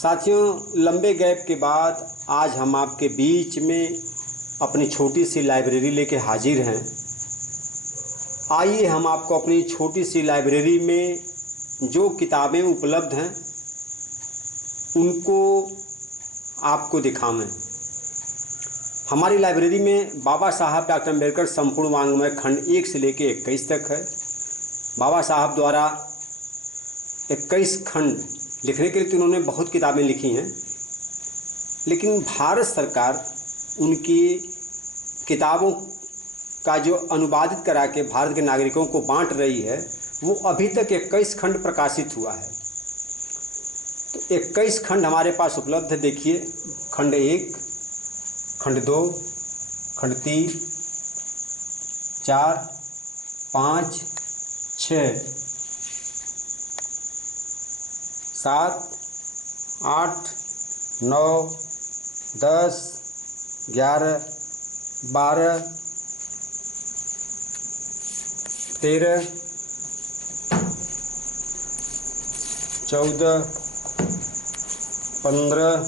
साथियों, लंबे गैप के बाद आज हम आपके बीच में अपनी छोटी सी लाइब्रेरी लेके हाजिर हैं। आइए हम आपको अपनी छोटी सी लाइब्रेरी में जो किताबें उपलब्ध हैं उनको आपको दिखावें। हमारी लाइब्रेरी में बाबा साहब डॉक्टर अम्बेडकर संपूर्ण वाङ्मय खंड 1 से लेकर 21 तक है। बाबा साहब द्वारा 21 खंड लिखने के लिए तो उन्होंने बहुत किताबें लिखी हैं, लेकिन भारत सरकार उनकी किताबों का जो अनुवादित करा के भारत के नागरिकों को बांट रही है वो अभी तक 21 खंड प्रकाशित हुआ है। तो 21 खंड हमारे पास उपलब्ध है। देखिए, खंड 1, खंड 2, खंड 3, 4, 5, 6, 7, 8, 9, 10, 11, 12, 13, 14, 15,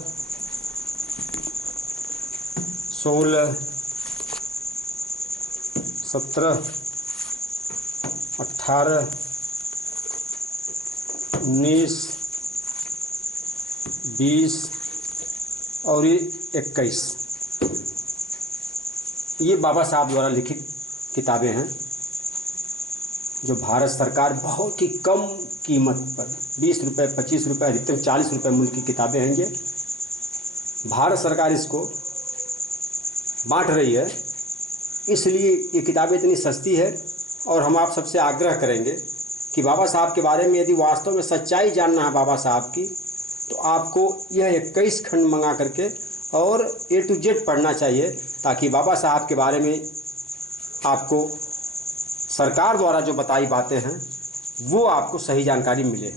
16, 17, 18, 19, 20 और ये 21। ये बाबा साहब द्वारा लिखित किताबें हैं जो भारत सरकार बहुत ही कम कीमत पर 20 रुपये, 25 रुपये, अधिकतम 40 रुपये मूल्य की किताबें हैं। ये भारत सरकार इसको बांट रही है, इसलिए ये किताबें इतनी सस्ती है। और हम आप सबसे आग्रह करेंगे कि बाबा साहब के बारे में यदि वास्तव में सच्चाई जानना है बाबा साहब की, तो आपको यह 21 खंड मंगा करके और A to Z पढ़ना चाहिए, ताकि बाबा साहब के बारे में आपको सरकार द्वारा जो बताई बातें हैं वो आपको सही जानकारी मिले।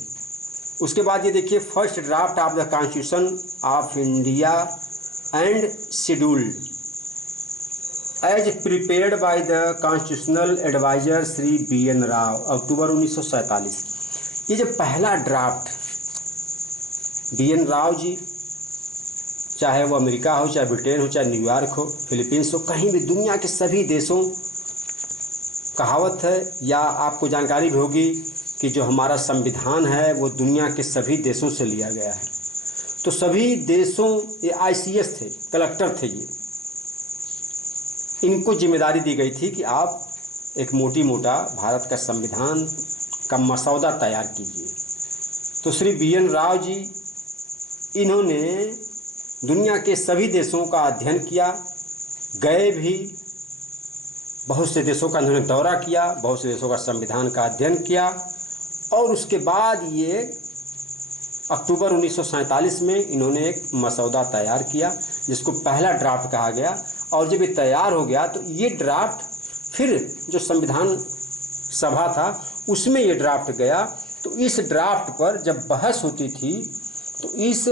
उसके बाद ये देखिए, first draft of the constitution of India and scheduled as prepared by the constitutional adviser Shri BN Rao, October 1947। ये जो पहला ड्राफ्ट BN राव जी, चाहे वो अमेरिका हो, चाहे ब्रिटेन हो, चाहे न्यूयॉर्क हो, फिलीपींस हो, कहीं भी दुनिया के सभी देशों, कहावत है या आपको जानकारी भी होगी कि जो हमारा संविधान है वो दुनिया के सभी देशों से लिया गया है। तो सभी देशों, ये ICS थे, कलेक्टर थे, ये इनको जिम्मेदारी दी गई थी कि आप एक मोटा भारत का संविधान का मसौदा तैयार कीजिए। तो श्री BN राव जी, इन्होंने दुनिया के सभी देशों का अध्ययन किया, गए भी, बहुत से देशों का इन्होंने दौरा किया, बहुत से देशों का संविधान का अध्ययन किया, और उसके बाद ये अक्टूबर 1947 में इन्होंने एक मसौदा तैयार किया जिसको पहला ड्राफ्ट कहा गया। और जब ये तैयार हो गया तो ये ड्राफ्ट फिर जो संविधान सभा था उसमें ये ड्राफ्ट गया। तो इस ड्राफ्ट पर जब बहस होती थी, तो इस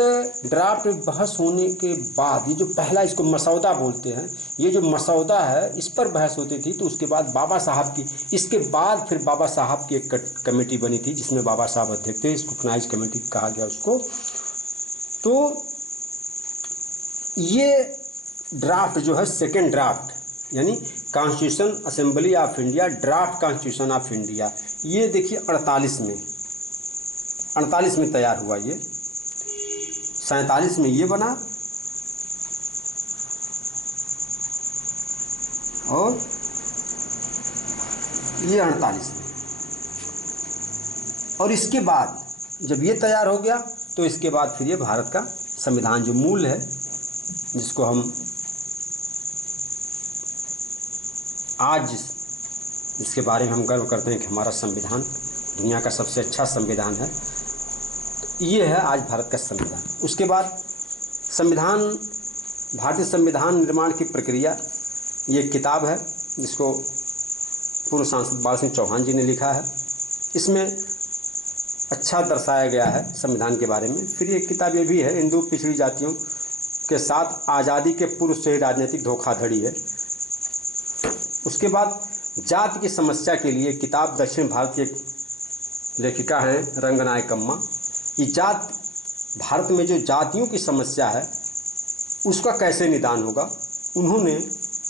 ड्राफ्ट में बहस होने के बाद ये जो पहला, इसको मसौदा बोलते हैं, ये जो मसौदा है इस पर बहस होती थी। तो उसके बाद बाबा साहब की, इसके बाद फिर बाबा साहब की एक कमेटी बनी थी जिसमें बाबा साहब अध्यक्ष थे, इसको कनाइज कमेटी कहा गया उसको। तो ये ड्राफ्ट जो है, सेकेंड ड्राफ्ट, यानी constitution assembly of India, draft constitution of India, ये देखिए 48 में तैयार हुआ। ये 47 में ये बना और ये 48 में। और इसके बाद जब ये तैयार हो गया तो इसके बाद फिर ये भारत का संविधान जो मूल है, जिसको हम आज जिसके बारे में हम गर्व करते हैं कि हमारा संविधान दुनिया का सबसे अच्छा संविधान है, ये है आज भारत का संविधान। उसके बाद संविधान, भारतीय संविधान निर्माण की प्रक्रिया, ये किताब है जिसको पूर्व सांसद बाल सिंह चौहान जी ने लिखा है। इसमें अच्छा दर्शाया गया है संविधान के बारे में। फिर ये किताब ये भी है, हिंदू पिछड़ी जातियों के साथ आज़ादी के पूर्व से राजनीतिक धोखाधड़ी है। उसके बाद जाति की समस्या के लिए किताब दक्षिण भारत की एक लेखिका हैं रंगनायकम्मा। ये जात भारत में जो जातियों की समस्या है उसका कैसे निदान होगा। उन्होंने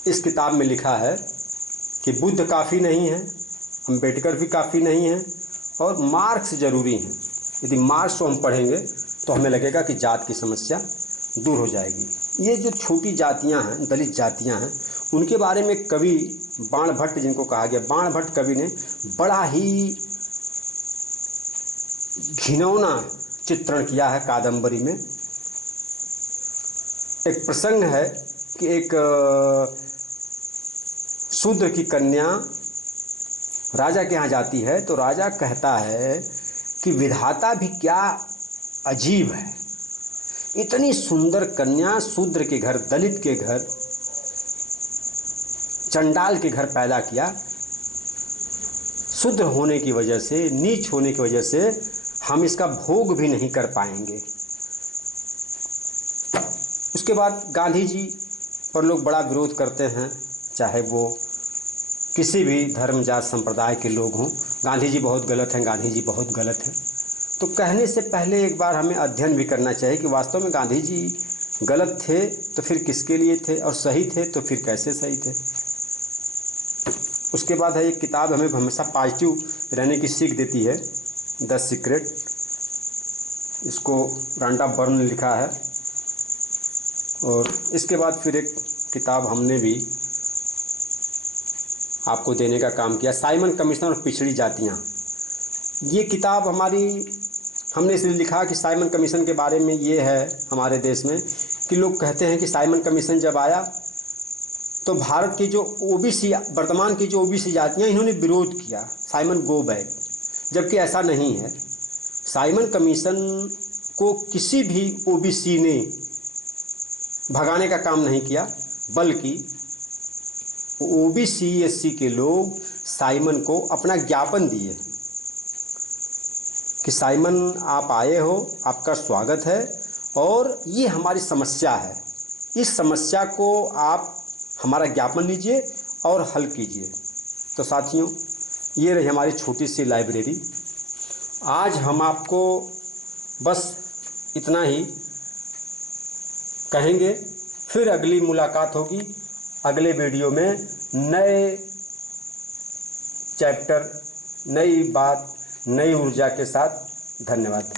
इस किताब में लिखा है कि बुद्ध काफ़ी नहीं है, अम्बेडकर भी काफ़ी नहीं है और मार्क्स ज़रूरी हैं। यदि मार्क्स को हम पढ़ेंगे तो हमें लगेगा कि जात की समस्या दूर हो जाएगी। ये जो छोटी जातियां हैं, दलित जातियां हैं, उनके बारे में कवि बाण भट्ट, जिनको कहा गया, बाण भट्ट कवि ने बड़ा ही घिनौना चित्रण किया है कादंबरी में। एक प्रसंग है कि एक शूद्र की कन्या राजा के यहाँ जाती है तो राजा कहता है कि विधाता भी क्या अजीब है, इतनी सुंदर कन्या शूद्र के घर, दलित के घर, चंडाल के घर पैदा किया। शूद्र होने की वजह से, नीच होने की वजह से हम इसका भोग भी नहीं कर पाएंगे। उसके बाद गांधी जी पर लोग बड़ा विरोध करते हैं, चाहे वो किसी भी धर्म जात संप्रदाय के लोग हों। गांधी जी बहुत गलत हैं, गांधी जी बहुत गलत हैं। तो कहने से पहले एक बार हमें अध्ययन भी करना चाहिए कि वास्तव में गांधी जी गलत थे तो फिर किसके लिए थे, और सही थे तो फिर कैसे सही थे। उसके बाद है एक किताब हमें हमेशा पॉजिटिव रहने की सीख देती है, द सीक्रेट। इसको रांडा बर्न ने लिखा है। और इसके बाद फिर एक किताब हमने भी आपको देने का काम किया, साइमन कमीशन और पिछड़ी जातियाँ। ये किताब हमने इसलिए लिखा कि साइमन कमीशन के बारे में ये है हमारे देश में कि लोग कहते हैं कि साइमन कमीशन जब आया तो भारत की जो ओबीसी, वर्तमान की जो ओबीसी जातियाँ, इन्होंने विरोध किया, साइमन गो बैक। जबकि ऐसा नहीं है। साइमन कमीशन को किसी भी ओबीसी ने भगाने का काम नहीं किया, बल्कि ओबीसी एससी के लोग साइमन को अपना ज्ञापन दिए कि साइमन आप आए हो, आपका स्वागत है और ये हमारी समस्या है, इस समस्या को आप हमारा ज्ञापन लीजिए और हल कीजिए। तो साथियों, ये रही हमारी छोटी सी लाइब्रेरी। आज हम आपको बस इतना ही कहेंगे, फिर अगली मुलाकात होगी अगले वीडियो में नए चैप्टर, नई बात, नई ऊर्जा के साथ। धन्यवाद।